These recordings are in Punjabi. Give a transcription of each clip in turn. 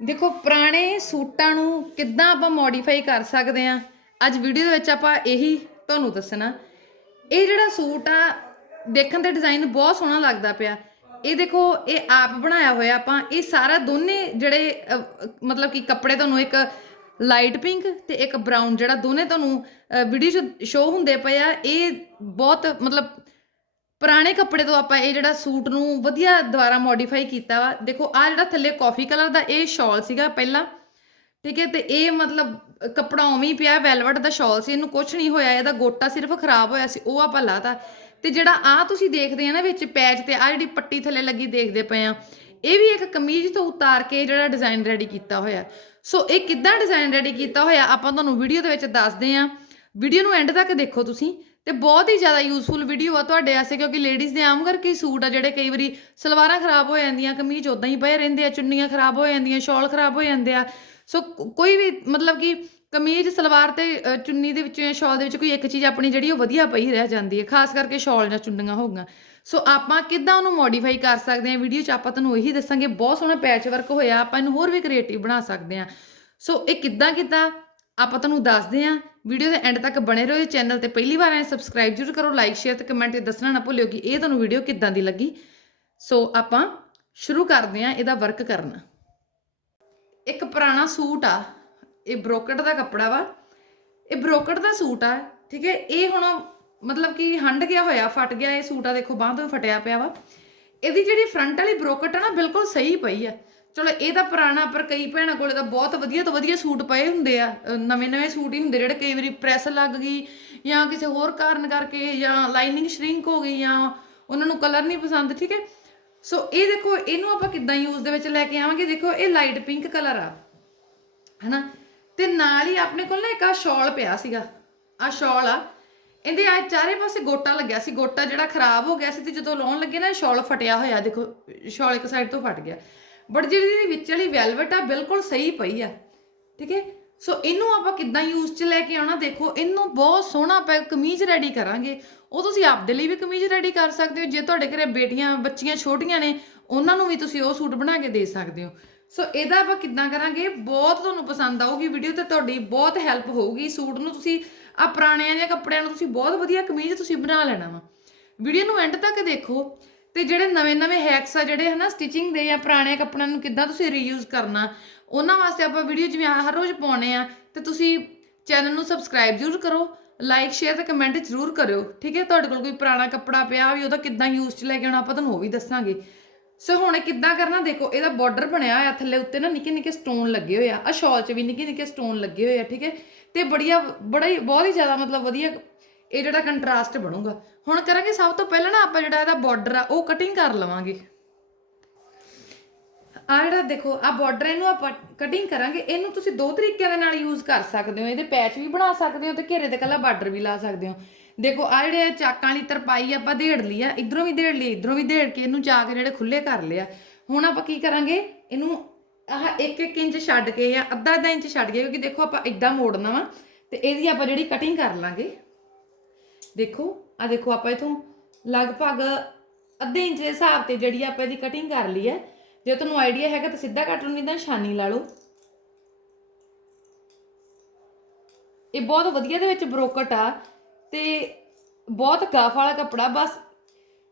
ਦੇਖੋ, ਪੁਰਾਣੇ ਸੂਟਾਂ ਨੂੰ ਕਿੱਦਾਂ ਆਪਾਂ ਮੋਡੀਫਾਈ ਕਰ ਸਕਦੇ ਆ ਅੱਜ ਵੀਡੀਓ ਦੇ ਵਿੱਚ ਆਪਾਂ ਇਹੀ ਤੁਹਾਨੂੰ ਦੱਸਣਾ। ਇਹ ਜਿਹੜਾ ਸੂਟ ਆ, ਦੇਖਣ ਤੇ ਡਿਜ਼ਾਈਨ ਬਹੁਤ ਸੋਹਣਾ ਲੱਗਦਾ ਪਿਆ। ਇਹ ਦੇਖੋ, ਇਹ ਆਪ ਬਣਾਇਆ ਹੋਇਆ ਆਪਾਂ। ਇਹ ਸਾਰਾ ਦੋਨੇ ਜਿਹੜੇ ਮਤਲਬ ਕਿ ਕੱਪੜੇ ਤੁਹਾਨੂੰ ਇੱਕ ਲਾਈਟ ਪਿੰਕ ਤੇ ਇੱਕ ਬਰਾਊਨ ਜਿਹੜਾ ਦੋਨੇ ਤੁਹਾਨੂੰ ਵੀਡੀਓ 'ਚ ਸ਼ੋ ਹੁੰਦੇ ਪਏ ਆ, ਇਹ ਬਹੁਤ, ਮਤਲਬ ਪੁਰਾਣੇ ਕੱਪੜੇ ਤੋਂ ਆਪਾਂ ਇਹ ਜਿਹੜਾ ਸੂਟ ਨੂੰ ਵਧੀਆ ਦੁਬਾਰਾ ਮੋਡੀਫਾਈ ਕੀਤਾ ਵਾ। ਦੇਖੋ ਆ ਜਿਹੜਾ ਥੱਲੇ ਕਾਫੀ ਕਲਰ ਦਾ ਇਹ ਸ਼ਾਲ ਸੀਗਾ ਪਹਿਲਾਂ, ਠੀਕ ਹੈ, ਤੇ ਇਹ ਮਤਲਬ ਕੱਪੜਾ ਉਵੇਂ ਹੀ ਪਿਆ ਵੈਲਵਟ ਦਾ ਸ਼ਾਲ ਸੀ, ਇਹਨੂੰ ਕੁਝ ਨਹੀਂ ਹੋਇਆ, ਇਹਦਾ ਗੋਟਾ ਸਿਰਫ ਖਰਾਬ ਹੋਇਆ ਸੀ, ਉਹ ਆਪਾਂ ਲਾਤਾ। ਤੇ ਜਿਹੜਾ ਆ ਤੁਸੀਂ ਦੇਖਦੇ ਆ ਨਾ ਵਿੱਚ ਪੈਚ ਤੇ ਆ ਜਿਹੜੀ ਪੱਟੀ ਥੱਲੇ ਲੱਗੀ ਦੇਖਦੇ ਪਏ ਆ, ਇਹ ਵੀ ਇੱਕ ਕਮੀਜ਼ ਤੋਂ ਉਤਾਰ ਕੇ ਜਿਹੜਾ ਡਿਜ਼ਾਈਨ ਰੈਡੀ ਕੀਤਾ ਹੋਇਆ। ਸੋ ਇਹ ਕਿੱਦਾਂ ਡਿਜ਼ਾਈਨ ਰੈਡੀ ਕੀਤਾ ਹੋਇਆ, ਆਪਾਂ ਤੁਹਾਨੂੰ ਵੀਡੀਓ ਦੇ ਵਿੱਚ ਦੱਸਦੇ ਆ। ਵੀਡੀਓ ਨੂੰ ਐਂਡ ਤੱਕ ਦੇਖੋ ਤੁਸੀਂ। ਤੇ ਬਹੁਤ ਹੀ ਜ਼ਿਆਦਾ ਯੂਜ਼ਫੁਲ ਵੀਡੀਓ ਆ ਤੁਹਾਡੇ ਵਾਸਤੇ, ਕਿਉਂਕਿ ਲੇਡੀਜ਼ ਦੇ ਆਮ ਕਰਕੇ ਸੂਟ ਆ ਜਿਹੜੇ ਕਈ ਵਾਰੀ ਸਲਵਾਰਾਂ ਖਰਾਬ ਹੋ ਜਾਂਦੀਆਂ, ਕਮੀਜ਼ ਉਦਾਂ ਹੀ ਪਏ ਰਹਿੰਦੇ ਆ, ਚੁੰਨੀਆਂ ਖਰਾਬ ਹੋ ਜਾਂਦੀਆਂ, ਸ਼ਾਲ ਖਰਾਬ ਹੋ ਜਾਂਦੇ ਆ। ਸੋ ਕੋਈ ਵੀ ਮਤਲਬ ਕਿ ਕਮੀਜ਼, ਸਲਵਾਰ ਤੇ ਚੁੰਨੀ ਦੇ ਵਿੱਚ ਜਾਂ ਸ਼ਾਲ ਦੇ ਵਿੱਚ ਕੋਈ ਇੱਕ ਚੀਜ਼ ਆਪਣੀ ਜਿਹੜੀ ਉਹ ਵਧੀਆ ਪਈ ਰਹਿ ਜਾਂਦੀ ਹੈ, ਖਾਸ ਕਰਕੇ ਸ਼ਾਲ ਜਾਂ ਚੁੰਨੀਆਂ ਹੋਊਗਾ ਸੋ ਆਪਾਂ ਕਿੱਦਾਂ ਉਹਨੂੰ ਮੋਡੀਫਾਈ ਕਰ ਸਕਦੇ ਹਾਂ? ਵੀਡੀਓ 'ਚ ਆਪਾਂ ਤੁਹਾਨੂੰ ਇਹੀ ਦੱਸਾਂਗੇ। ਬਹੁਤ ਸੋਹਣਾ ਪੈਚ ਵਰਕ ਹੋਇਆ, ਆਪਾਂ ਇਹਨੂੰ ਹੋਰ ਵੀ ਕ੍ਰੀਏਟਿਵ ਬਣਾ ਸਕਦੇ ਹਾਂ। ਸੋ ਇਹ ਕਿੱਦਾਂ ਕਿੱਦਾਂ ਆਪਾਂ ਤੁਹਾਨੂੰ ਦੱਸਦੇ ਹਾਂ ਵੀਡੀਓ ਦੇ ਐਂਡ ਤੱਕ ਬਣੇ ਰਹੋ ਚੈਨਲ ਤੇ ਪਹਿਲੀ ਵਾਰ ਆਏ ਸਬਸਕ੍ਰਾਈਬ ਜ਼ਰੂਰ ਕਰੋ ਲਾਈਕ ਸ਼ੇਅਰ ਤੇ ਕਮੈਂਟ ਤੇ ਦੱਸਣਾ ਨਾ ਭੁੱਲਿਓ ਕਿ ਇਹ ਤੁਹਾਨੂੰ ਵੀਡੀਓ ਕਿੱਦਾਂ ਦੀ ਲੱਗੀ। ਸੋ ਆਪਾਂ ਸ਼ੁਰੂ ਕਰਦੇ ਹਾਂ ਇਹਦਾ ਵਰਕ ਕਰਨਾ। ਇੱਕ ਪੁਰਾਣਾ ਸੂਟ ਆ, ਇਹ ਬ੍ਰੋਕਟ ਦਾ ਕੱਪੜਾ ਵਾ। ਇਹ ਬ੍ਰੋਕਟ ਦਾ ਸੂਟ ਆ, ਠੀਕ ਹੈ, ਇਹ ਹੁਣ ਮਤਲਬ ਕਿ ਹੰਡ ਗਿਆ ਹੋਇਆ, ਫਟ ਗਿਆ, ਇਹ ਸੂਟ ਆ ਦੇਖੋ, ਬਾਂਹ ਤੋਂ ਫਟਿਆ ਪਿਆ ਵਾ। ਇਹਦੀ ਜਿਹੜੀ ਫਰੰਟ ਵਾਲੀ ਬ੍ਰੋਕਟ ਆ ਨਾ, ਬਿਲਕੁਲ ਸਹੀ ਪਈ ਆ। ਚਲੋ ਇਹ ਤਾਂ ਪੁਰਾਣਾ, ਪਰ ਕਈ ਭੈਣਾਂ ਕੋਲੇ ਤਾਂ ਬਹੁਤ ਵਧੀਆ ਤੋਂ ਵਧੀਆ ਸੂਟ ਪਏ ਹੁੰਦੇ ਆ। ਨਵੇਂ ਨਵੇਂ ਸੂਟ ਹੀ ਹੁੰਦੇ ਜਿਹੜੇ ਕਈ ਵਾਰੀ ਪ੍ਰੈਸ ਲੱਗ ਗਈ ਜਾਂ ਕਿਸੇ ਹੋਰ ਕਾਰਨ ਕਰਕੇ ਜਾਂ ਲਾਈਨਿੰਗ ਸ਼ਰਿੰਕ ਹੋ ਗਈ ਜਾਂ ਉਹਨਾਂ ਨੂੰ ਕਲਰ ਨਹੀਂ ਪਸੰਦ, ਠੀਕ ਹੈ? ਸੋ ਇਹ ਦੇਖੋ, ਇਹਨੂੰ ਆਪਾਂ ਕਿੱਦਾਂ ਯੂਜ਼ ਦੇ ਵਿੱਚ ਲੈ ਕੇ ਆਵਾਂਗੇ? ਦੇਖੋ, ਇਹ ਲਾਈਟ ਪਿੰਕ ਕਲਰ ਆ। ਹਨਾ? ਤੇ ਨਾਲ ਹੀ ਆਪਣੇ ਕੋਲ ਨਾ ਇੱਕ ਆ ਸ਼ਾਲ ਪਿਆ ਸੀਗਾ। ਆ ਸ਼ਾਲ ਆ। ਇਹਦੇ ਆ ਚਾਰੇ ਪਾਸੇ ਗੋਟਾ ਲੱਗਿਆ ਸੀ। ਗੋਟਾ ਜਿਹੜਾ ਖਰਾਬ ਹੋ ਗਿਆ ਸੀ ਤੇ ਜਦੋਂ ਲਾਉਣ ਲੱਗੇ ਨਾ ਸ਼ਾਲ ਫਟਿਆ ਹੋਇਆ। ਦੇਖੋ ਸ਼ਾਲ ਇੱਕ ਸਾਈਡ ਤੋਂ ਫਟ ਗਿਆ। ਬਟ ਜਿਹੜੀ ਇਹਦੀ ਵਿੱਚ ਵਾਲੀ ਵੈਲਵਟ ਆ, ਬਿਲਕੁਲ ਸਹੀ ਪਈ ਆ। ਠੀਕ ਹੈ? ਸੋ ਇਹਨੂੰ ਆਪਾਂ ਕਿੱਦਾਂ ਯੂਜ਼ 'ਚ ਲੈ ਕੇ ਆਉਣਾ? ਦੇਖੋ, ਇਹਨੂੰ ਬਹੁਤ ਸੋਹਣਾ ਆਪਾਂ ਕਮੀਜ਼ ਰੈਡੀ ਕਰਾਂਗੇ। ਉਹ ਤੁਸੀਂ ਆਪਦੇ ਲਈ ਵੀ ਕਮੀਜ਼ ਰੈਡੀ ਕਰ ਸਕਦੇ ਹੋ। ਜੇ ਤੁਹਾਡੇ ਘਰੇ ਬੇਟੀਆਂ, ਬੱਚੀਆਂ ਛੋਟੀਆਂ ਨੇ, ਉਹਨਾਂ ਨੂੰ ਵੀ ਤੁਸੀਂ ਉਹ ਸੂਟ ਬਣਾ ਕੇ ਦੇ ਸਕਦੇ ਹੋ। ਸੋ ਇਹਦਾ ਆਪਾਂ ਕਿੱਦਾਂ ਕਰਾਂਗੇ? ਬਹੁਤ ਤੁਹਾਨੂੰ ਪਸੰਦ ਆਊਗੀ ਵੀਡੀਓ ਤੇ ਤੁਹਾਡੀ ਬਹੁਤ ਹੈਲਪ ਹੋਊਗੀ। ਸੂਟ ਨੂੰ ਤੁਸੀਂ ਆ ਪੁਰਾਣਿਆਂ ਜਿਹੇ ਕੱਪੜਿਆਂ ਨੂੰ ਤੁਸੀਂ ਬਹੁਤ ਵਧੀਆ ਕਮੀਜ਼ ਤੁਸੀਂ ਬਣਾ ਲੈਣਾ ਵਾ। ਵੀਡੀਓ ਨੂੰ ਐਂਡ ਤੱਕ ਦੇਖੋ। ਤੇ ਜਿਹੜੇ ਨਵੇਂ-ਨਵੇਂ ਹੈਕਸ ਆ ਜਿਹੜੇ ਹਨਾ ਸਟਿਚਿੰਗ ਦੇ ਜਾਂ ਪੁਰਾਣੇ ਕੱਪੜਿਆਂ ਨੂੰ ਕਿੱਦਾਂ ਤੁਸੀਂ ਰੀਯੂਜ਼ ਕਰਨਾ, ਉਹਨਾਂ ਵਾਸਤੇ ਆਪਾਂ ਵੀਡੀਓ ਜਿਵੇਂ ਹਰ ਰੋਜ਼ ਪਾਉਣੇ ਆ, ਤੇ ਤੁਸੀਂ ਚੈਨਲ ਨੂੰ ਸਬਸਕ੍ਰਾਈਬ ਜ਼ਰੂਰ ਕਰੋ ਲਾਈਕ ਸ਼ੇਅਰ ਤੇ ਕਮੈਂਟ ਜ਼ਰੂਰ ਕਰਿਓ, ਠੀਕ ਹੈ? ਤੁਹਾਡੇ ਕੋਲ ਕੋਈ ਪੁਰਾਣਾ ਕੱਪੜਾ ਪਿਆ ਵੀ ਉਹਦਾ ਕਿੱਦਾਂ ਯੂਜ਼ 'ਚ ਲੈ ਕੇ ਆਉਣਾ, ਆਪਾਂ ਤੁਹਾਨੂੰ ਉਹ ਵੀ ਦੱਸਾਂਗੇ। ਸੋ ਹੁਣ ਕਿੱਦਾਂ ਕਰਨਾ, ਦੇਖੋ, ਇਹਦਾ ਬਾਰਡਰ ਬਣਿਆ ਹੋਇਆ, ਥੱਲੇ ਉੱਤੇ ਨਾ ਨਿੱਕੇ ਨਿੱਕੇ ਸਟੋਨ ਲੱਗੇ ਹੋਏ ਆ ਆ ਸ਼ਾਲ 'ਚ ਵੀ ਨਿੱਕੇ ਨਿੱਕੇ ਸਟੋਨ ਲੱਗੇ ਹੋਏ ਆ, ਠੀਕ ਹੈ? ਤੇ ਬੜੀਆ, ਬੜਾ ਹੀ, ਬਹੁਤ ਹੀ ਜ਼ਿਆਦਾ ਮਤਲਬ ਵਧੀਆ ਇਹ ਜਿਹੜਾ ਕੰਟਰਾਸਟ ਬਣੂਗਾ। ਹੁਣ ਕਰਾਂਗੇ ਸਭ ਤੋਂ ਪਹਿਲਾਂ ਨਾ ਆਪਾਂ ਜਿਹੜਾ ਇਹਦਾ ਬਾਰਡਰ ਆ, ਉਹ ਕਟਿੰਗ ਕਰ ਲਵਾਂਗੇ। ਆ ਜਿਹੜਾ ਦੇਖੋ ਆ ਬਾਰਡਰ ਇਹਨੂੰ ਆਪਾਂ ਕਟਿੰਗ ਕਰਾਂਗੇ। ਇਹਨੂੰ ਤੁਸੀਂ ਦੋ ਤਰੀਕਿਆਂ ਦੇ ਨਾਲ ਯੂਜ਼ ਕਰ ਸਕਦੇ ਹੋ। ਇਹਦੇ ਪੈਚ ਵੀ ਬਣਾ ਸਕਦੇ ਹੋ ਤੇ ਘੇਰੇ ਤੇ ਕੱਲਾ ਬਾਰਡਰ ਵੀ ਲਾ ਸਕਦੇ ਹੋ। ਦੇਖੋ ਆ ਜਿਹੜੇ ਚਾਕਾਂ ਵਾਲੀ ਤਰਪਾਈ ਆਪਾਂ ਦੇੜ ਲਈ ਆ। ਇਧਰੋਂ ਵੀ ਦੇੜ ਲਈ ਇਧਰੋਂ ਵੀ ਦੇੜ ਕੇ ਇਹਨੂੰ ਜਾ ਕੇ ਜਿਹੜੇ ਖੁੱਲੇ ਕਰ ਲਿਆ। ਹੁਣ ਆਪਾਂ ਕੀ ਕਰਾਂਗੇ? ਇਹਨੂੰ ਆਹ 1-1 ਇੰਚ ਛੱਡ ਕੇ ਜਾਂ ਅੱਧਾ ਅੱਧਾ ਇੰਚ ਛੱਡ ਕੇ, ਕਿਉਂਕਿ ਦੇਖੋ ਆਪਾਂ ਇਦਾਂ ਮੋੜਨਾ ਵਾ, ਤੇ ਇਹਦੀ ਆਪਾਂ ਜਿਹੜੀ ਕਟਿੰਗ ਕਰ ਲਾਂਗੇ। ਦੇਖੋ ਆ ਦੇਖੋ ਆਪਾਂ ਇਥੋਂ ਲਗਭਗ ਅੱਧੇ ਇੰਚ ਦੇ ਹਿਸਾਬ ਤੇ ਜਿਹੜੀ ਆਪਾਂ ਇਹਦੀ ਕਟਿੰਗ ਕਰ ਲਈ ਹੈ, ਜੇ ਤੁਹਾਨੂੰ ਆਈਡੀਆ ਹੈਗਾ ਤਾਂ ਸਿੱਧਾ ਕੱਟ ਲਓ ਨਹੀਂ ਤਾਂ ਨਿਸ਼ਾਨੀ ਲਾ ਲਓ। ਇਹ ਬਹੁਤ ਵਧੀਆ ਦੇ ਵਿੱਚ ਬਰੋਕਟ ਆ ਤੇ ਬਹੁਤ ਗਾਫ ਵਾਲਾ ਕੱਪੜਾ, ਬਸ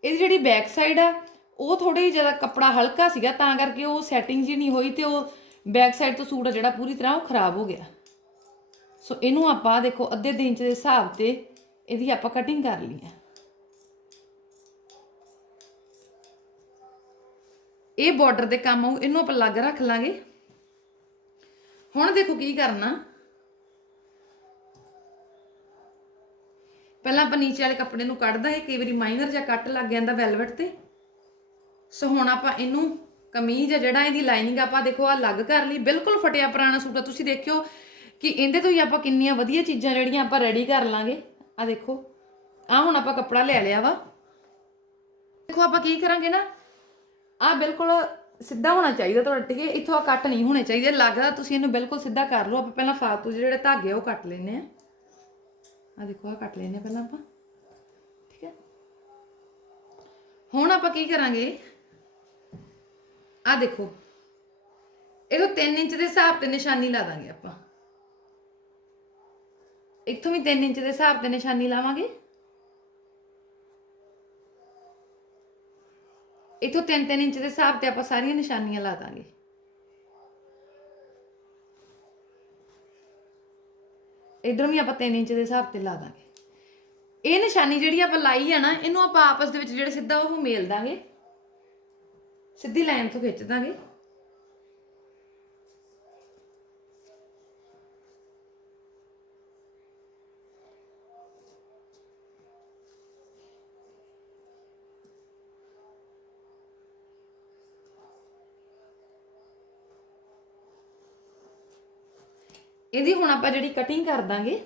ਇਹਦੀ ਜਿਹੜੀ ਬੈਕ ਸਾਈਡ ਆ, ਉਹ ਥੋੜੀ ਜ਼ਿਆਦਾ ਕੱਪੜਾ ਹਲਕਾ ਸੀਗਾ, ਤਾਂ ਕਰਕੇ ਉਹ ਸੈਟਿੰਗ ਜੀ ਨਹੀਂ ਹੋਈ ਤੇ ਉਹ ਬੈਕ ਸਾਈਡ ਤੋਂ ਸੂਟ ਆ ਜਿਹੜਾ ਪੂਰੀ ਤਰ੍ਹਾਂ ਉਹ ਖਰਾਬ ਹੋ ਗਿਆ। ਸੋ ਇਹਨੂੰ ਆਪਾਂ ਦੇਖੋ ਅੱਧੇ ਅੱਧੇ ਇੰਚ ਦੇ ਹਿਸਾਬ ਤੇ ਇਹਦੀ ਆਪਾਂ ਕਟਿੰਗ ਕਰ ਲਈ ਹੈ। ਇਹ ਬਾਰਡਰ ਦੇ ਕੰਮ ਆਊ, ਇਹਨੂੰ ਆਪਾਂ ਅਲੱਗ ਰੱਖ ਲਾਂਗੇ। ਹੁਣ ਦੇਖੋ ਕੀ ਕਰਨਾ। ਪਹਿਲਾਂ ਆਪਾਂ ਨੀਚੇ ਵਾਲੇ ਕੱਪੜੇ ਨੂੰ ਕੱਢਦਾ ਹੈ ਕਈ ਵਾਰੀ ਮਾਈਨਰ ਜਾਂ ਕੱਟ ਲੱਗ ਜਾਂਦਾ ਵੈਲਵਟ ਤੇ। ਸੋ ਹੁਣ ਆਪਾਂ ਇਹਨੂੰ ਕਮੀਜ਼ ਆ ਜਿਹੜਾ ਇਹਦੀ ਲਾਈਨਿੰਗ ਆਪਾਂ ਦੇਖੋ ਆ ਅਲੱਗ ਕਰ ਲਈ। ਬਿਲਕੁਲ ਫਟਿਆ ਪੁਰਾਣਾ ਸੂਟ ਆ। ਤੁਸੀਂ ਦੇਖਿਓ ਕਿ ਇਹਦੇ ਤੋਂ ਹੀ ਆਪਾਂ ਕਿੰਨੀਆਂ ਵਧੀਆ ਚੀਜ਼ਾਂ ਜਿਹੜੀਆਂ ਆਪਾਂ ਰੈਡੀ ਕਰ ਲਾਂਗੇ। ਆ ਦੇਖੋ ਆ ਹੁਣ ਆਪਾਂ ਕੱਪੜਾ ਲੈ ਲਿਆ ਵਾ। ਦੇਖੋ ਆਪਾਂ ਕੀ ਕਰਾਂਗੇ ਨਾ? ਆ ਬਿਲਕੁਲ ਸਿੱਧਾ ਹੋਣਾ ਚਾਹੀਦਾ ਤੁਹਾਡਾ ਠੀਕ ਹੈ ਇੱਥੋਂ ਆ ਕੱਟ ਨਹੀਂ ਹੋਣੇ ਚਾਹੀਦੇ। ਲੱਗਦਾ ਤੁਸੀਂ ਇਹਨੂੰ ਬਿਲਕੁਲ ਸਿੱਧਾ ਕਰ ਲਓ, ਆਪਾਂ ਪਹਿਲਾਂ ਫਾਲਤੂ ਜਿਹੇ ਜਿਹੜੇ ਧਾਗੇ ਆ, ਉਹ ਕੱਟ ਲੈਨੇ ਆ। ਆ ਦੇਖੋ ਆ ਕੱਟ ਲੈਨੇ ਆ ਪਹਿਲਾਂ ਆਪਾਂ। ਠੀਕ ਹੈ? ਹੁਣ ਆਪਾਂ ਕੀ ਕਰਾਂਗੇ? ਆ ਦੇਖੋ ਇਹੋ 3 ਇੰਚ ਦੇ ਹਿਸਾਬ ਤੇ ਨਿਸ਼ਾਨੀ ਲਾ ਦਾਂਗੇ ਆਪਾਂ। ਇੱਥੋਂ ਵੀ 3 ਇੰਚ ਦੇ ਹਿਸਾਬ ਤੇ ਨਿਸ਼ਾਨੀ ਲਾਵਾਂਗੇ। ਇੱਥੋਂ 3-3 ਇੰਚ ਦੇ ਹਿਸਾਬ ਤੇ ਆਪਾਂ ਸਾਰੀਆਂ ਨਿਸ਼ਾਨੀਆਂ ਲਾ ਦਾਂਗੇ। ਇਧਰੋਂ ਵੀ ਆਪਾਂ 3 ਇੰਚ ਦੇ ਹਿਸਾਬ ਤੇ ਲਾ ਦਾਂਗੇ। ਇਹ ਨਿਸ਼ਾਨੀ ਜਿਹੜੀ ਆਪਾਂ ਲਾਈ ਹੈ ਨਾ, ਇਹਨੂੰ ਆਪਾਂ ਆਪਸ ਦੇ ਵਿੱਚ ਜਿਹੜਾ ਸਿੱਧਾ ਉਹ ਮੇਲ ਦਾਂਗੇ। ਸਿੱਧੀ ਲਾਈਨ ਤੋਂ ਖਿੱਚ ਦਾਂਗੇ। ਇਹਦੀ ਹੁਣ ਆਪਾਂ ਜਿਹੜੀ ਕਟਿੰਗ ਕਰ ਦਾਂਗੇ।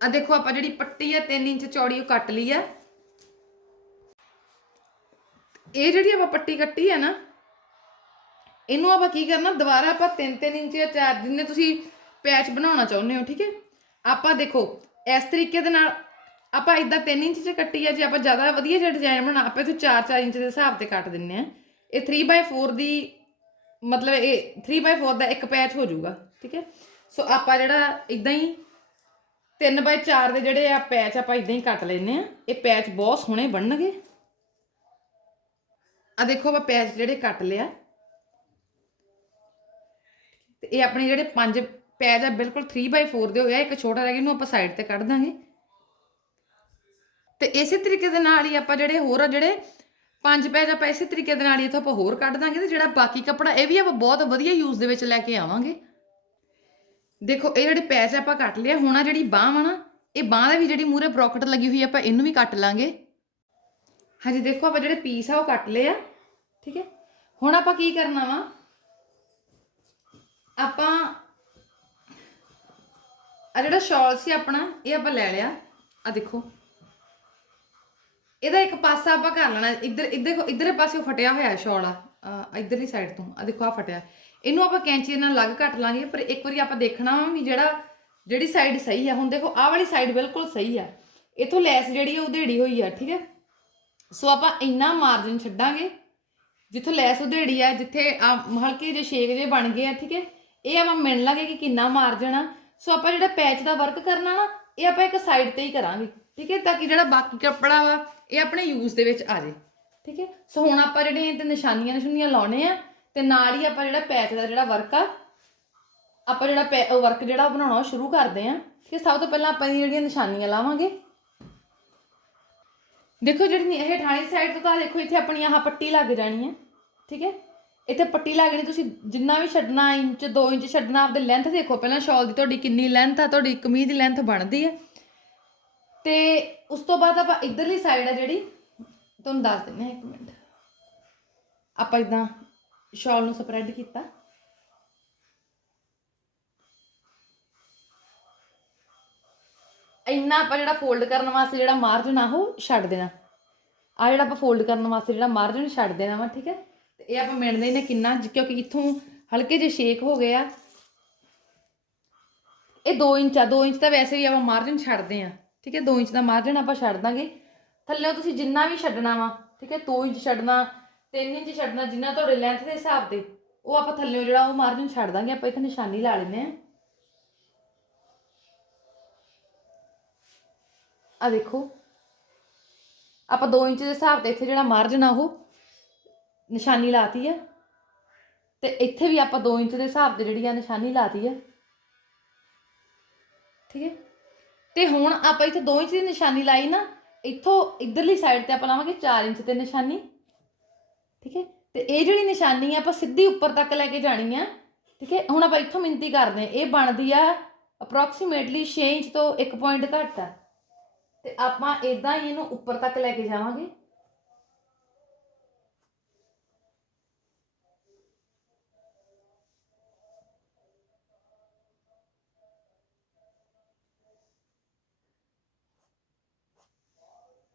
ਆ ਦੇਖੋ ਆਪਾਂ ਜਿਹੜੀ ਪੱਟੀ ਆ 3 ਇੰਚ ਚੌੜੀ ਉਹ ਕੱਟ ਲਈ ਆ। ਇਹ ਜਿਹੜੀ ਆਪਾਂ ਪੱਟੀ ਕੱਟੀ ਹੈ ਨਾ, ਇਹਨੂੰ ਆਪਾਂ ਕੀ ਕਰਨਾ, ਦੁਬਾਰਾ ਆਪਾਂ 3-3 ਇੰਚ ਜਾਂ 4 ਜਿੰਨੇ ਤੁਸੀਂ ਪੈਚ ਬਣਾਉਣਾ ਚਾਹੁੰਦੇ ਹੋ, ਠੀਕ ਹੈ? ਆਪਾਂ ਦੇਖੋ, ਇਸ ਤਰੀਕੇ ਦੇ ਨਾਲ ਆਪਾਂ ਇਦਾਂ 3 ਇੰਚ ਚ ਕੱਟੀ ਆ ਜੇ ਆਪਾਂ ਜ਼ਿਆਦਾ ਵਧੀਆ ਜਿਹਾ ਡਿਜ਼ਾਈਨ ਬਣਾਉਣਾ ਆਪਾਂ ਇਥੋਂ 4-4 ਇੰਚ ਦੇ ਹਿਸਾਬ ਤੇ ਕੱਟ ਦਿੰਨੇ ਆ ਇਹ 3/4 ਦੀ ਮਤਲਬ ਇਹ 3/4 ਦਾ ਇੱਕ ਪੈਚ ਹੋ ਜਾਊਗਾ, ਠੀਕ ਹੈ? ਸੋ ਆਪਾਂ ਜਿਹੜਾ ਇਦਾਂ ਹੀ 3/4 ਦੇ ਜਿਹੜੇ ਆ ਪੈਚ ਆਪਾਂ ਇਦਾਂ ਹੀ ਕੱਟ ਲੈਨੇ ਆ ਇਹ ਪੈਚ ਬਹੁਤ ਸੋਹਣੇ ਬਣਨਗੇ। ਆ ਦੇਖੋ ਆਪਾਂ ਪੈਚ ਜਿਹੜੇ ਕੱਟ ਲਿਆ ਤੇ ਇਹ ਆਪਣੇ ਜਿਹੜੇ ਪੰਜ ਪੈਚ ਆ, ਬਿਲਕੁਲ 3/4 ਦੇ ਹੋ ਗਿਆ ਇੱਕ ਛੋਟਾ ਰਹਿ ਗਿਆ, ਇਹਨੂੰ ਆਪਾਂ ਸਾਈਡ ਤੇ ਕੱਢ ਦਾਂਗੇ। ਤੇ ਇਸੇ ਤਰੀਕੇ ਦੇ ਨਾਲ ਹੀ ਆਪਾਂ ਜਿਹੜੇ ਹੋਰ ਆ, ਜਿਹੜੇ ਪੰਜ ਪੈਜ ਆਪਾਂ ਇਸੇ ਤਰੀਕੇ ਦੇ ਨਾਲ ਹੀ ਇੱਥੋਂ ਆਪਾਂ ਹੋਰ ਕੱਢ ਦਾਂਗੇ ਤੇ ਜਿਹੜਾ ਬਾਕੀ ਕੱਪੜਾ, ਇਹ ਵੀ ਆਪਾਂ ਬਹੁਤ ਵਧੀਆ ਯੂਜ਼ ਦੇ ਵਿੱਚ ਲੈ ਕੇ ਆਵਾਂਗੇ। ਦੇਖੋ, ਇਹ ਜਿਹੜੇ ਪੈਚ ਆਪਾਂ ਕੱਟ ਲਿਆ ਹੁਣ ਆ ਜਿਹੜੀ ਬਾਹ ਵਾ ਨਾ, ਇਹ ਬਾਹ ਦਾ ਵੀ ਜਿਹੜੀ ਮੂਰੇ ਬ੍ਰੋਕਟ ਲੱਗੀ ਹੋਈ ਆਪਾਂ ਇਹਨੂੰ ਵੀ ਕੱਟ ਲਾਂਗੇ। ਹਾਂਜੀ, ਦੇਖੋ ਆਪਾਂ ਜਿਹੜੇ ਪੀਸ ਆ, ਉਹ ਕੱਟ ਲਏ ਆ। ਠੀਕ ਹੈ? ਹੁਣ ਆਪਾਂ ਕੀ ਕਰਨਾ ਵਾ? ਆਪਾਂ ਆ ਜਿਹੜਾ ਸ਼ਾਲ ਸੀ ਆਪਣਾ, ਇਹ ਆਪਾਂ ਲੈ ਲਿਆ। ਆ ਦੇਖੋ। ਇਹਦਾ ਇੱਕ ਪਾਸਾ ਆਪਾਂ ਕਰ ਲੈਣਾ। ਇੱਧਰ ਇੱਧਰ ਇੱਧਰਲੇ ਪਾਸੇ ਫਟਿਆ ਹੋਇਆ ਸ਼ਾਲ ਆ। ਅਹ ਇੱਧਰਲੀ ਸਾਈਡ ਤੋਂ। ਆ ਦੇਖੋ ਆ ਫਟਿਆ। ਇਹਨੂੰ ਆਪਾਂ ਕੈਂਚੀ ਨਾਲ ਲੱਗ ਕੱਟ ਲਾਂਗੇ, ਪਰ ਇੱਕ ਵਾਰੀ ਆਪਾਂ ਦੇਖਣਾ ਵਾ ਵੀ ਜਿਹੜਾ ਜਿਹੜੀ ਸਾਈਡ ਸਹੀ ਆ। ਹੁਣ ਦੇਖੋ, ਆਹ ਵਾਲੀ ਸਾਈਡ ਬਿਲਕੁਲ ਸਹੀ ਆ। ਇਥੋਂ ਲੈਸ ਜਿਹੜੀ ਆ ਉਧੇੜੀ ਹੋਈ ਆ। ਠੀਕ ਹੈ? ਸੋ ਆਪਾਂ ਇੰਨਾ ਮਾਰਜਨ ਛੱਡਾਂਗੇ, ਜਿੱਥੋਂ ਲੈਸ ਉਧੇੜੀ ਆ, ਜਿੱਥੇ ਆ ਹਲਕੇ ਜਿਹੇ ਸ਼ੇਕ ਜੇ ਬਣ ਗਏ ਆ, ਠੀਕ ਹੈ? ਇਹ ਆਪਾਂ ਮਿਣ ਲਾਂਗੇ ਕਿ ਕਿੰਨਾ ਮਾਰਜਨ ਆ। ਸੋ ਆਪਾਂ ਜਿਹੜਾ ਪੈਚ ਦਾ ਵਰਕ ਕਰਨਾ ਨਾ, ਇਹ ਆਪਾਂ ਇੱਕ ਸਾਈਡ ਤੇ ਹੀ ਕਰਾਂਗੇ, ਠੀਕ ਹੈ? ਤਾਂ ਕਿ ਜਿਹੜਾ ਬਾਕੀ ਕੱਪੜਾ ਵਾ, ਇਹ ਆਪਣੇ ਯੂਜ਼ ਦੇ ਵਿੱਚ ਆ ਜੇ, ਠੀਕ ਹੈ? ਸੋ ਹੁਣ ਆਪਾਂ ਜਿਹੜੀਆਂ ਤੇ ਨਿਸ਼ਾਨੀਆਂ ਨਿਸ਼ਾਨੀਆਂ ਲਾਉਣੇ ਆ, ਤੇ ਨਾਲ ਹੀ ਆਪਾਂ ਜਿਹੜਾ ਪੈਚ ਦਾ ਜਿਹੜਾ ਵਰਕ ਆ, ਆਪਾਂ ਜਿਹੜਾ ਵਰਕ ਜਿਹੜਾ ਬਣਾਉਣਾ ਉਹ ਸ਼ੁਰੂ ਕਰਦੇ ਆ, ਠੀਕ ਸਭ ਤੋਂ ਪਹਿਲਾਂ ਆਪਾਂ ਇਹਦੀਆਂ ਜਿਹੜੀਆਂ ਨਿਸ਼ਾਨੀਆਂ ਲਾਵਾਂਗੇ ਦੇਖੋ ਜਿਹੜੀ ਇਹ ਠਾਣੀ ਸਾਈਡ ਤੋਂ ਤਾਂ ਦੇਖੋ ਇੱਥੇ ਆਪਣੀ ਆਹ ਪੱਟੀ ਲੱਗ ਜਾਣੀ ਹੈ, ਠੀਕ ਹੈ? ਇੱਥੇ ਪੱਟੀ ਲੱਗ ਜਾਣੀ ਤੁਸੀਂ ਜਿੰਨਾ ਵੀ ਛੱਡਣਾ ਇੰਚ 2 ਇੰਚ ਛੱਡਣਾ ਆਪਦੇ ਲੈਂਥ ਦੇਖੋ, ਪਹਿਲਾਂ ਸ਼ਾਲ ਦੀ ਤੁਹਾਡੀ ਕਿੰਨੀ ਲੈਂਥ ਆ, ਤੁਹਾਡੀ ਕਮੀਜ਼ ਦੀ ਲੈਂਥ ਬਣਦੀ ਹੈ। ਤੇ ਉਸ ਤੋਂ ਬਾਅਦ ਆਪਾਂ ਇਧਰਲੀ ਸਾਈਡ ਆ ਜਿਹੜੀ, ਤੁਹਾਨੂੰ ਦੱਸ ਦਿੰਦੇ ਹਾਂ ਇੱਕ ਮਿੰਟ। ਆਪਾਂ ਇਦਾਂ ਸ਼ਾਲ ਨੂੰ ਸਪਰੈਡ ਕੀਤਾ। ਇੰਨਾ ਆਪਾਂ ਜਿਹੜਾ ਫੋਲਡ ਕਰਨ ਵਾਸਤੇ ਜਿਹੜਾ ਮਾਰਜਨ ਆ, ਉਹ ਛੱਡ ਦੇਣਾ। ਆ ਜਿਹੜਾ ਆਪਾਂ ਫੋਲਡ ਕਰਨ ਵਾਸਤੇ ਜਿਹੜਾ ਮਾਰਜਨ ਛੱਡ ਦੇਣਾ ਵਾ, ਠੀਕ ਹੈ? ਤੇ ਇਹ ਆਪਾਂ ਮਿਣਦੇ ਨੇ ਕਿੰਨਾ ਕਿਉਂਕਿ ਇੱਥੋਂ ਹਲਕੇ ਜਿਹੇ ਸ਼ੇਕ ਹੋ ਗਏ ਆ। ਇਹ 2 ਇੰਚ ਆ 2 ਇੰਚ ਤਾਂ ਵੈਸੇ ਵੀ ਆਪਾਂ ਮਾਰਜਨ ਛੱਡਦੇ ਆ, ਠੀਕ ਹੈ? 2 ਇੰਚ ਦਾ ਮਾਰਜਨ ਆਪਾਂ ਛੱਡ ਦਾਂਗੇ। ਥੱਲੇ ਤੁਸੀਂ ਜਿੰਨਾ ਵੀ ਛੱਡਣਾ ਵਾ, ਠੀਕ ਹੈ? 2 ਇੰਚ ਛੱਡਣਾ 3 ਇੰਚ ਛੱਡਣਾ, ਜਿੰਨਾ ਤੁਹਾਡੇ ਲੈਂਥ ਦੇ ਹਿਸਾਬ ਤੇ, ਉਹ ਆਪਾਂ ਥੱਲੇ ਜਿਹੜਾ ਉਹ ਮਾਰਜਨ ਛੱਡ ਦਾਂਗੇ, ਆਪਾਂ ਇੱਥੇ ਨਿਸ਼ਾਨੀ ਲਾ ਲੈਨੇ ਆ ਆ ਦੇਖੋ। ਆਪਾਂ 2 ਇੰਚ ਦੇ ਹਿਸਾਬ ਤੇ ਇੱਥੇ ਜਿਹੜਾ ਮਾਰਜਨ ਆ ਉਹ ਨਿਸ਼ਾਨੀ ਲਾਤੀ ਹੈ ਤੇ ਇੱਥੇ ਵੀ ਆਪਾਂ 2 ਇੰਚ ਦੇ ਹਿਸਾਬ ਤੇ ਜਿਹੜੀ ਆ ਨਿਸ਼ਾਨੀ ਲਾਤੀ ਹੈ ਠੀਕ ਹੈ? ਤੇ ਹੁਣ ਆਪਾਂ ਇੱਥੇ 2 ਇੰਚ ਦੀ ਨਿਸ਼ਾਨੀ ਲਾਈ ਨਾ, ਇੱਥੋਂ ਇਧਰਲੀ ਸਾਈਡ ਤੇ ਆਪਾਂ ਲਾਵਾਂਗੇ 4 ਇੰਚ ਤੇ ਨਿਸ਼ਾਨੀ। ਠੀਕ ਹੈ? ਤੇ ਇਹ ਜਿਹੜੀ ਨਿਸ਼ਾਨੀ ਆ, ਆਪਾਂ ਸਿੱਧੀ ਉੱਪਰ ਤੱਕ ਲੈ ਕੇ ਜਾਣੀ ਆ। ਠੀਕ ਹੈ? ਹੁਣ ਆਪਾਂ ਇੱਥੋਂ ਮਿੰਤੀ ਕਰਦੇ ਆ ਇਹ ਬਣਦੀ ਆ ਅਪਰੋਕਸੀਮੇਟਲੀ 6 ਇੰਚ ਤੋਂ 1 ਪੁਆਇੰਟ ਘੱਟ ਆ। ਤੇ ਆਪਾਂ ਇਦਾਂ ਹੀ ਇਹਨੂੰ ਉੱਪਰ ਤੱਕ ਲੈ ਕੇ ਜਾਵਾਂਗੇ।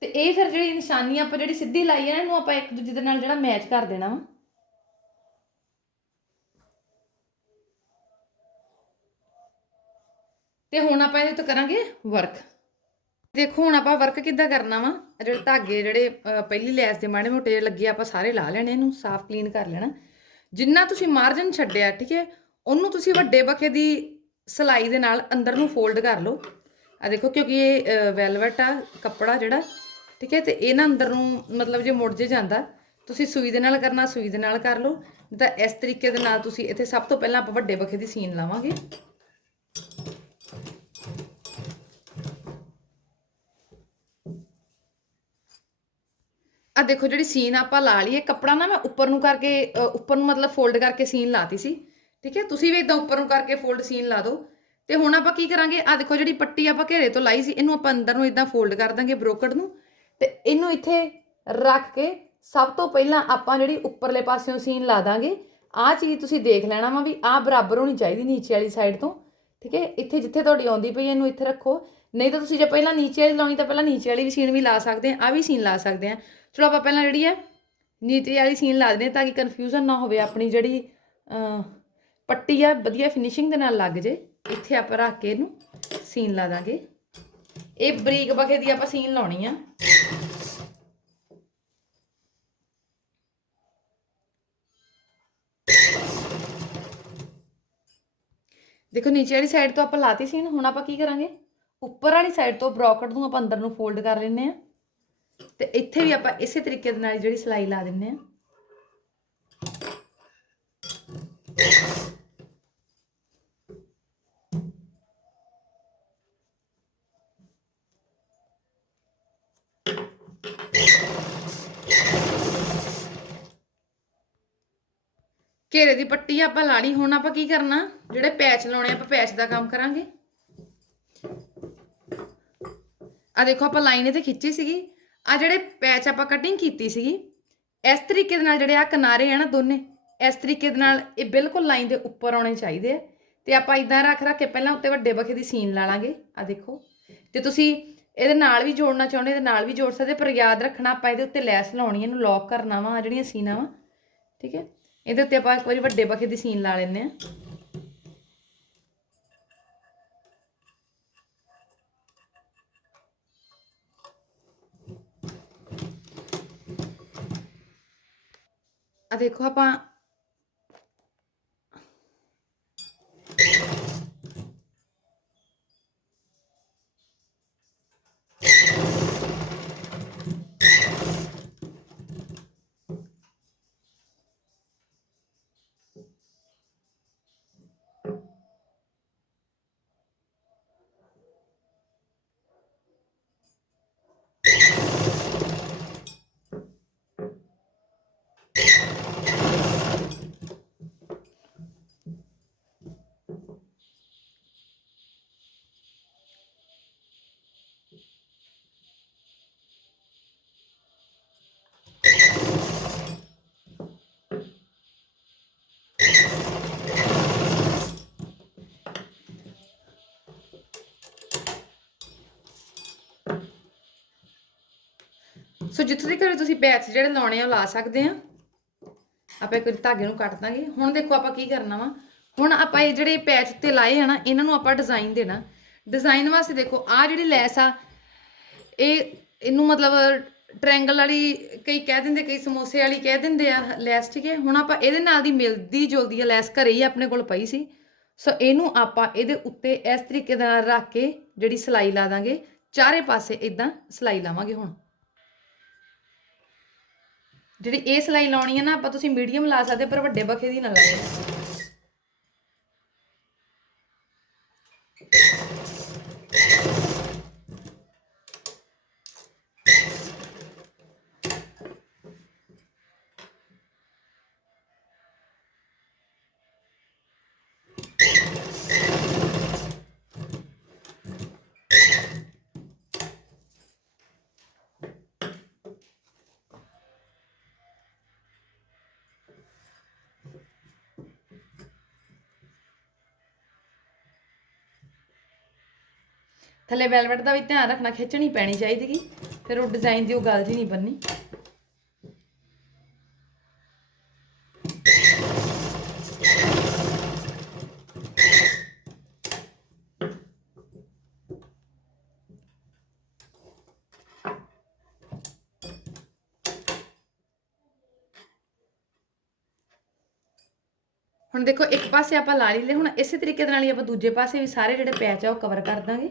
ਤੇ ਇਹ ਫਿਰ ਜਿਹੜੀ ਨਿਸ਼ਾਨੀ ਆਪਾਂ ਜਿਹੜੀ ਸਿੱਧੀ ਲਾਈ ਹੈ ਨਾ, ਇਹਨੂੰ ਆਪਾਂ ਇੱਕ ਦੂਜੇ ਦੇ ਨਾਲ ਜਿਹੜਾ ਮੈਚ ਕਰ ਦੇਣਾ ਵਾ। ਤੇ ਹੁਣ ਆਪਾਂ ਇਹਦੇ ਤੋਂ ਕਰਾਂਗੇ ਵਰਕ ਦੇਖੋ, ਹੁਣ ਆਪਾਂ ਵਰਕ ਕਿੱਦਾਂ ਕਰਨਾ ਵਾ? ਜਿਹੜੇ ਧਾਗੇ ਜਿਹੜੇ ਪਹਿਲੀ ਲੈਸ ਦੇ ਮਾੜੇ ਮੋਟੇ ਜਿਹੇ ਲੱਗੇ, ਆਪਾਂ ਸਾਰੇ ਲਾ ਲੈਣੇ ਇਹਨੂੰ, ਸਾਫ਼ ਕਲੀਨ ਕਰ ਲੈਣਾ। ਜਿੰਨਾ ਤੁਸੀਂ ਮਾਰਜਨ ਛੱਡਿਆ, ਠੀਕ ਹੈ, ਉਹਨੂੰ ਤੁਸੀਂ ਵੱਡੇ ਬਖੇ ਦੀ ਸਲਾਈ ਦੇ ਨਾਲ ਅੰਦਰ ਨੂੰ ਫੋਲਡ ਕਰ ਲਓ। ਆ ਦੇਖੋ, ਕਿਉਂਕਿ ਇਹ ਵੈਲਵਟ ਆ, ਕੱਪੜਾ ਜਿਹੜਾ, ਠੀਕ ਹੈ, ਤੇ ਇਹ ਨਾ ਅੰਦਰ ਨੂੰ ਮਤਲਬ ਜੇ ਮੁੜ ਜੇ ਜਾਂਦਾ, ਤੁਸੀਂ ਸੂਈ ਦੇ ਨਾਲ ਕਰਨਾ, ਸੂਈ ਦੇ ਨਾਲ ਕਰ ਲਓ। ਤਾਂ ਇਸ ਤਰੀਕੇ ਦੇ ਨਾਲ ਤੁਸੀਂ ਇੱਥੇ ਸਭ ਤੋਂ ਪਹਿਲਾਂ ਆਪਾਂ ਵੱਡੇ ਬਖੇ ਦੀ ਸੀਨ ਲਾਵਾਂਗੇ। ਦੇਖੋ ਜਿਹੜੀ ਸੀਨ ਆਪਾਂ ਲਾ ਲਈ ਇਹ ਕੱਪੜਾ ਨਾ ਮੈਂ ਉੱਪਰ ਨੂੰ ਕਰਕੇ ਉੱਪਰ ਨੂੰ ਮਤਲਬ ਫੋਲਡ ਕਰਕੇ ਸੀਨ ਲਾਤੀ ਸੀ। ਠੀਕ ਹੈ? ਤੁਸੀਂ ਵੀ ਇਦਾਂ ਉੱਪਰ ਨੂੰ ਕਰਕੇ ਫੋਲਡ ਸੀਨ ਲਾ ਦਿਓ। ਤੇ ਹੁਣ ਆਪਾਂ ਕੀ ਕਰਾਂਗੇ? ਆ ਦੇਖੋ ਜਿਹੜੀ ਪੱਟੀ ਆਪਾਂ ਘੇਰੇ ਤੋਂ ਲਾਈ ਸੀ, ਇਹਨੂੰ ਆਪਾਂ ਅੰਦਰ ਨੂੰ ਇਦਾਂ ਫੋਲਡ ਕਰ ਦਾਂਗੇ ਬ੍ਰੋਕਟ ਨੂੰ। ਤੇ ਇਹਨੂੰ ਇੱਥੇ ਰੱਖ ਕੇ ਸਭ ਤੋਂ ਪਹਿਲਾਂ ਆਪਾਂ ਜਿਹੜੀ ਉੱਪਰਲੇ ਪਾਸਿਓਂ ਸੀਨ ਲਾ ਦਾਂਗੇ। ਆਹ ਚੀਜ਼ ਤੁਸੀਂ ਦੇਖ ਲੈਣਾ ਵਾ ਵੀ ਆਹ ਬਰਾਬਰ ਹੋਣੀ ਚਾਹੀਦੀ ਨੀਚੇ ਵਾਲੀ ਸਾਈਡ ਤੋਂ। ਠੀਕ ਹੈ? ਇੱਥੇ ਜਿੱਥੇ ਤੁਹਾਡੀ ਆਉਂਦੀ ਪਈ ਇਹਨੂੰ ਇੱਥੇ ਰੱਖੋ। ਨਹੀਂ ਤਾਂ ਤੁਸੀਂ ਜੇ ਪਹਿਲਾਂ ਨੀਚੇ ਵਾਲੀ ਲਾਉਣੀ, ਤਾਂ ਪਹਿਲਾਂ ਨੀਚੇ ਵਾਲੀ ਵੀ ਸੀਨ ਵੀ ਲਾ ਸਕਦੇ ਆ ਆ ਵੀ ਸੀਨ ਲਾ ਸਕਦੇ ਆ। ਚਲੋ ਆਪਾਂ ਪਹਿਲਾਂ ਜਿਹੜੀ ਹੈ ਨੀਚੇ ਵਾਲੀ ਸੀਨ ਲਾ ਦਿੰਦੇ ਹਾਂ ਤਾਂ ਕਿ ਕਨਫਿਊਜ਼ਨ ਨਾ ਹੋਵੇ ਆਪਣੀ ਜਿਹੜੀ ਅਹ, ਪੱਟੀ ਆ ਵਧੀਆ ਫਿਨਿਸ਼ਿੰਗ ਦੇ ਨਾਲ ਲੱਗ ਜੇ। ਇੱਥੇ ਆਪਾਂ ਰੱਖ ਕੇ ਇਹਨੂੰ ਸੀਨ ਲਾ ਦਾਂਗੇ। ਇਹ ਬਰੀਕ ਬਖੇ ਦੀ ਆਪਾਂ ਸੀਨ ਲਾਉਣੀ ਆ। ਦੇਖੋ ਨੀਚੇ ਵਾਲੀ ਸਾਈਡ ਤੋਂ ਆਪਾਂ ਲਾਤੀ ਸੀਨ ਹੁਣ ਆਪਾਂ ਕੀ ਕਰਾਂਗੇ? ਉੱਪਰ ਵਾਲੀ ਸਾਈਡ ਤੋਂ ਬ੍ਰੋਕਟ ਨੂੰ ਆਪਾਂ ਅੰਦਰ ਨੂੰ ਫੋਲਡ ਕਰ ਲੈਂਦੇ ਆ ਤੇ ਇੱਥੇ ਵੀ ਆਪਾਂ ਇਸੇ ਤਰੀਕੇ ਦੇ ਨਾਲ ਜਿਹੜੀ ਸਲਾਈ ਲਾ ਦਿੰਨੇ ਆ ਘੇਰੇ ਦੀ ਪੱਟੀ ਆਪਾਂ ਲਾਣੀ, ਹੁਣ ਆਪਾਂ ਕੀ ਕਰਨਾ? ਜਿਹੜੇ ਪੈਚ ਲਾਉਣੇ ਆਪਾਂ ਪੈਚ ਦਾ ਕੰਮ ਕਰਾਂਗੇ। ਆ ਦੇਖੋ, ਆਪਾਂ ਲਾਈਨ ਇਹਤੇ ਖਿੱਚੀ ਸੀਗੀ। ਆ ਜਿਹੜੇ ਪੈਚ ਆਪਾਂ ਕਟਿੰਗ ਕੀਤੀ ਸੀਗੀ, ਇਸ ਤਰੀਕੇ ਦੇ ਨਾਲ ਜਿਹੜੇ ਆ ਕਿਨਾਰੇ ਆ ਨਾ ਦੋਨੇ, ਇਸ ਤਰੀਕੇ ਦੇ ਨਾਲ ਇਹ ਬਿਲਕੁਲ ਲਾਈਨ ਦੇ ਉੱਪਰ ਆਉਣੇ ਚਾਹੀਦੇ ਆ। ਤੇ ਆਪਾਂ ਇਦਾਂ ਰੱਖ ਰੱਖ ਕੇ ਪਹਿਲਾਂ ਉੱਤੇ ਵੱਡੇ ਬਖੇ ਦੀ ਸੀਨ ਲਾ ਲਾਂਗੇ ਆ ਦੇਖੋ। ਤੇ ਤੁਸੀਂ ਇਹਦੇ ਨਾਲ ਵੀ ਜੋੜਨਾ ਚਾਹੁੰਦੇ ਇਹਦੇ ਨਾਲ ਵੀ ਜੋੜ ਸਕਦੇ ਪਰ ਯਾਦ ਰੱਖਣਾ ਆਪਾਂ ਇਹਦੇ ਉੱਤੇ ਲੈਸ ਲਾਉਣੀ ਇਹਨੂੰ ਲੌਕ ਕਰਨਾ ਵਾ ਆ ਜਿਹੜੀਆਂ ਸੀਨਾਂ ਵਾ, ਠੀਕ ਹੈ। ਇਹਦੇ ਉੱਤੇ ਆਪਾਂ ਇੱਕ ਵਾਰੀ ਵੱਡੇ ਬਖੇ ਦੀ ਸੀਨ ਲਾ ਲੈਂਦੇ ਆ ਆ ਦੇਖੋ ਆਪਾਂ ਸੋ ਜਿੱਥੋਂ ਤੱਕ ਤੁਸੀਂ ਪੈਚ ਜਿਹੜੇ ਲਾਉਣੇ ਆ, ਉਹ ਲਾ ਸਕਦੇ ਆ। ਆਪਾਂ ਇੱਕ ਧਾਗੇ ਨੂੰ ਕੱਟ ਦਾਂਗੇ। ਹੁਣ ਦੇਖੋ ਆਪਾਂ ਕੀ ਕਰਨਾ ਵਾ। ਹੁਣ ਆਪਾਂ ਇਹ ਜਿਹੜੇ ਪੈਚ ਉੱਤੇ ਲਾਏ ਆ ਨਾ, ਇਹਨਾਂ ਨੂੰ ਆਪਾਂ ਡਿਜ਼ਾਈਨ ਦੇਣਾ। ਡਿਜ਼ਾਈਨ ਵਾਸਤੇ ਦੇਖੋ ਆ ਜਿਹੜੀ ਲੈਸ ਆ, ਇਹ, ਇਹਨੂੰ ਮਤਲਬ ਟ੍ਰਾਇੰਗਲ ਵਾਲੀ ਕਈ ਕਹਿ ਦਿੰਦੇ, ਕਈ ਸਮੋਸੇ ਵਾਲੀ ਕਹਿ ਦਿੰਦੇ ਆ ਲੈਸ, ਠੀਕ ਹੈ? ਹੁਣ ਆਪਾਂ ਇਹਦੇ ਨਾਲ ਦੀ ਮਿਲਦੀ ਜੁਲਦੀ ਆ ਲੈਸ ਘਰੇ ਹੀ ਆਪਣੇ ਕੋਲ ਪਈ ਸੀ। ਸੋ ਇਹਨੂੰ ਆਪਾਂ ਇਹਦੇ ਉੱਤੇ ਇਸ ਤਰੀਕੇ ਦੇ ਨਾਲ ਰੱਖ ਕੇ ਜਿਹੜੀ ਸਲਾਈ ਲਾ ਦਾਂਗੇ। ਚਾਰੇ ਪਾਸੇ ਇਦਾਂ ਸਲਾਈ ਲਾਵਾਂਗੇ ਹੁਣ। ਜਿਹੜੀ ਇਹ ਸਲਾਈ ਲਾਉਣੀ ਹੈ ਨਾ, ਆਪਾਂ ਤੁਸੀਂ ਮੀਡੀਅਮ ਲਾ ਸਕਦੇ, ਪਰ ਵੱਡੇ ਬਖੇ ਦੀ ਨਾ ਲਾਇਓ ਥੱਲੇ ਵੈਲਵਟ ਦਾ ਵੀ ਧਿਆਨ ਰੱਖਣਾ, ਖਿੱਚਣੀ ਪੈਣੀ ਚਾਹੀਦੀ ਗੀ। ਫਿਰ ਉਹ ਡਿਜ਼ਾਈਨ ਦੀ ਉਹ ਗੱਲ ਜੀ ਨਹੀਂ ਬੰਨੀ ਹੁਣ ਦੇਖੋ, ਇੱਕ ਪਾਸੇ ਆਪਾਂ ਲਾ ਲਈ ਲਏ ਹੁਣ ਇਸੇ ਤਰੀਕੇ ਦੇ ਨਾਲ ਹੀ ਆਪਾਂ ਦੂਜੇ ਪਾਸੇ ਵੀ ਸਾਰੇ ਜਿਹੜੇ ਪੈਚ ਆ ਉਹ ਕਵਰ ਕਰ ਦਾਂਗੇ।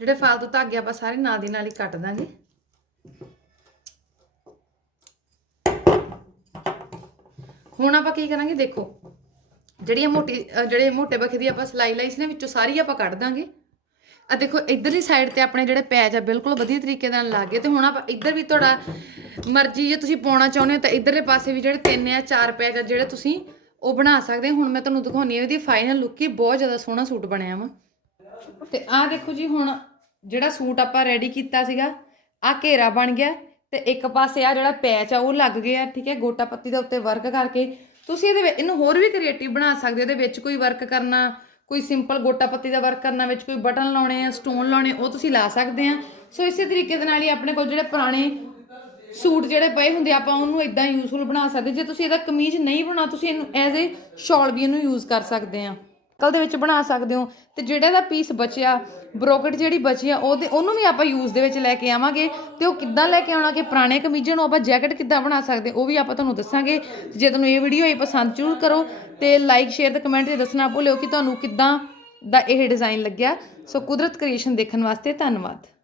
ਜਿਹੜੇ ਫਾਲਤੂ ਧਾਗੇ ਆਪਾਂ ਸਾਰੇ ਨਾਲ ਦੀ ਨਾਲ ਹੀ ਕੱਟ ਦਾਂਗੇ। ਹੁਣ ਆਪਾਂ ਕੀ ਕਰਾਂਗੇ ਦੇਖੋ, ਜਿਹੜੀਆਂ ਮੋਟੀ ਜਿਹੜੇ ਮੋਟੇ ਬਖੇ ਦੀ ਆਪਾਂ ਸਲਾਈ ਲਾਈ ਸੀ ਨਾ, ਵਿੱਚੋਂ ਸਾਰੀ ਆਪਾਂ ਕੱਢ ਦਾਂਗੇ। ਆ ਦੇਖੋ, ਇਧਰਲੀ ਸਾਈਡ ਤੇ ਆਪਣੇ ਜਿਹੜੇ ਪੈਚ ਆ, ਬਿਲਕੁਲ ਵਧੀਆ ਤਰੀਕੇ ਨਾਲ ਲੱਗ ਗਏ ਤੇ ਹੁਣ ਆਪਾਂ ਇੱਧਰ ਵੀ ਤੁਹਾਡਾ ਮਰਜ਼ੀ ਜੇ ਤੁਸੀਂ ਪਾਉਣਾ ਚਾਹੁੰਦੇ ਹੋ, ਤਾਂ ਇਧਰਲੇ ਪਾਸੇ ਵੀ ਜਿਹੜੇ ਤਿੰਨ ਆ ਚਾਰ ਪੈਚ ਆ, ਜਿਹੜੇ ਤੁਸੀਂ ਉਹ ਬਣਾ ਸਕਦੇ ਹੋ। ਹੁਣ ਮੈਂ ਤੁਹਾਨੂੰ ਦਿਖਾਉਣੀ ਆ ਇਹਦੀ ਫਾਈਨਲ ਲੁੱਕ ਹੀ ਬਹੁਤ ਜ਼ਿਆਦਾ ਸੋਹਣਾ ਸੂਟ ਬਣਿਆ ਵਾ। ਤੇ ਆਹ ਦੇਖੋ ਜੀ, ਹੁਣ ਜਿਹੜਾ ਸੂਟ ਆਪਾਂ ਰੈਡੀ ਕੀਤਾ ਸੀਗਾ ਆਹ ਘੇਰਾ ਬਣ ਗਿਆ ਤੇ ਇੱਕ ਪਾਸੇ ਆ ਜਿਹੜਾ ਪੈਚ ਆ ਉਹ ਲੱਗ ਗਿਆ ਠੀਕ ਹੈ ਗੋਟਾ ਪੱਤੀ ਦੇ ਉੱਤੇ ਵਰਕ ਕਰਕੇ। ਤੁਸੀਂ ਇਹਦੇ ਵਿੱਚ ਇਹਨੂੰ ਹੋਰ ਵੀ ਕ੍ਰੀਏਟਿਵ ਬਣਾ ਸਕਦੇ ਹੋ ਇਹਦੇ ਵਿੱਚ ਕੋਈ ਵਰਕ ਕਰਨਾ ਕੋਈ ਸਿੰਪਲ ਗੋਟਾ ਪੱਤੀ ਦਾ ਵਰਕ ਕਰਨਾ ਵਿੱਚ ਕੋਈ ਬਟਨ ਲਾਉਣੇ ਆ ਸਟੋਨ ਲਾਉਣੇ ਉਹ ਤੁਸੀਂ ਲਾ ਸਕਦੇ ਆ। ਸੋ ਇਸੇ ਤਰੀਕੇ ਦੇ ਨਾਲ ਹੀ ਆਪਣੇ ਕੋਲ ਜਿਹੜੇ ਪੁਰਾਣੇ ਸੂਟ ਜਿਹੜੇ ਪਏ ਹੁੰਦੇ ਆ, ਆਪਾਂ ਉਹਨੂੰ ਇਦਾਂ ਯੂਜ਼ਫੁਲ ਬਣਾ ਸਕਦੇ। ਜੇ ਤੁਸੀਂ ਇਹਦਾ ਕਮੀਜ਼ ਨਹੀਂ ਬਣਾ ਤੁਸੀਂ ਇਹਨੂੰ ਐਜ਼ ਏ ਸ਼ਾਲ ਵੀ ਇਹਨੂੰ ਯੂਜ਼ ਕਰ ਸਕਦੇ ਆ। ਕਲ ਦੇ ਵਿੱਚ ਬਣਾ ਸਕਦੇ ਹੋ। ਤੇ ਜਿਹੜਾ ਦਾ ਪੀਸ ਬਚਿਆ ਬ੍ਰੋਕਟ ਜਿਹੜੀ ਬਚੀ ਆ, ਉਹਦੇ ਉਹਨੂੰ ਵੀ ਆਪਾਂ ਯੂਜ਼ ਦੇ ਵਿੱਚ ਲੈ ਕੇ ਆਵਾਂਗੇ। ਤੇ ਉਹ ਕਿੱਦਾਂ ਲੈ ਕੇ ਆਉਣਾ ਕਿ ਪੁਰਾਣੇ ਕਮੀਜ਼ਾਂ ਨੂੰ ਆਪਾਂ ਜੈਕਟ ਕਿੱਦਾਂ ਬਣਾ ਸਕਦੇ, ਉਹ ਵੀ ਆਪਾਂ ਤੁਹਾਨੂੰ ਦੱਸਾਂਗੇ। ਜੇ ਤੁਹਾਨੂੰ ਇਹ ਵੀਡੀਓ ਇਹ ਪਸੰਦ ਜ਼ਰੂਰ ਕਰੋ, ਤੇ ਲਾਈਕ ਸ਼ੇਅਰ ਤੇ ਕਮੈਂਟ 'ਤੇ ਦੱਸਣਾ ਭੁੱਲਿਓ ਕਿ ਤੁਹਾਨੂੰ ਕਿੱਦਾਂ ਦਾ ਇਹ ਡਿਜ਼ਾਈਨ ਲੱਗਿਆ। ਸੋ ਕੁਦਰਤ ਕ੍ਰੀਏਸ਼ਨ ਦੇਖਣ ਵਾਸਤੇ ਧੰਨਵਾਦ।